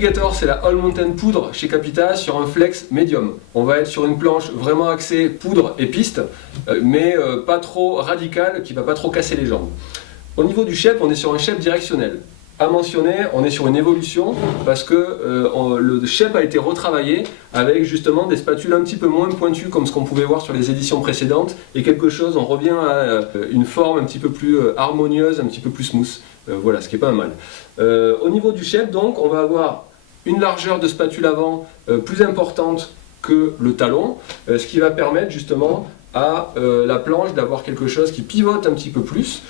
Navigator, c'est la All Mountain Poudre chez Capita sur un flex médium. On va être sur une planche vraiment axée poudre et piste, mais pas trop radicale, qui ne va pas trop casser les jambes. Au niveau du shape, on est sur un shape directionnel. À mentionner, on est sur une évolution parce que le shape a été retravaillé avec justement des spatules un petit peu moins pointues comme ce qu'on pouvait voir sur les éditions précédentes et quelque chose, on revient à une forme un petit peu plus harmonieuse, un petit peu plus smooth. Voilà, ce qui est pas mal. Au niveau du shape, donc, on va avoir une largeur de spatule avant plus importante que le talon, ce qui va permettre justement à la planche d'avoir quelque chose qui pivote un petit peu plus.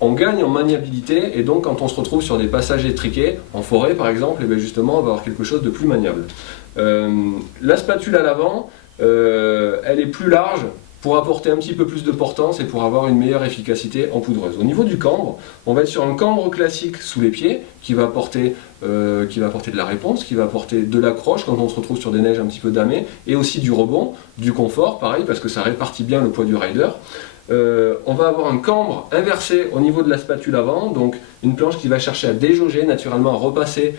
On gagne en maniabilité et donc quand on se retrouve sur des passages étriqués, en forêt par exemple, et bien justement on va avoir quelque chose de plus maniable. La spatule à l'avant, elle est plus large pour apporter un petit peu plus de portance et pour avoir une meilleure efficacité en poudreuse. Au niveau du cambre, on va être sur un cambre classique sous les pieds qui va apporter de la réponse, qui va apporter de l'accroche quand on se retrouve sur des neiges un petit peu damées et aussi du rebond, du confort, pareil parce que ça répartit bien le poids du rider. On va avoir un cambre inversé au niveau de la spatule avant, donc une planche qui va chercher à déjauger, naturellement à repasser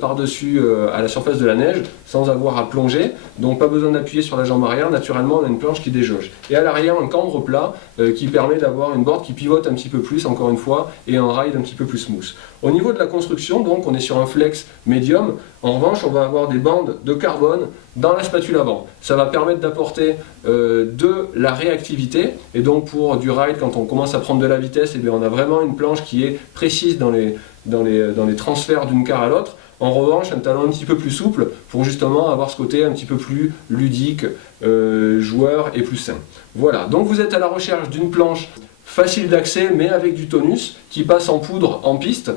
par-dessus à la surface de la neige sans avoir à plonger, donc pas besoin d'appuyer sur la jambe arrière, naturellement on a une planche qui déjauge. Et à l'arrière un cambre plat qui permet d'avoir une board qui pivote un petit peu plus encore une fois et un ride un petit peu plus smooth. Au niveau de la construction, donc on est sur un flex médium, en revanche on va avoir des bandes de carbone dans la spatule avant. Ça va permettre d'apporter de la réactivité et donc pour du ride quand on commence à prendre de la vitesse, eh bien, on a vraiment une planche qui est précise dans les transferts d'une carte à l'autre. En revanche, un talon un petit peu plus souple pour justement avoir ce côté un petit peu plus ludique, joueur et plus sain. Voilà, donc vous êtes à la recherche d'une planche facile d'accès mais avec du tonus qui passe en poudre en piste,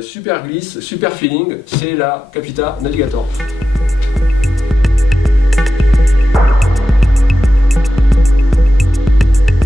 super glisse, super feeling, c'est la Capita Navigator.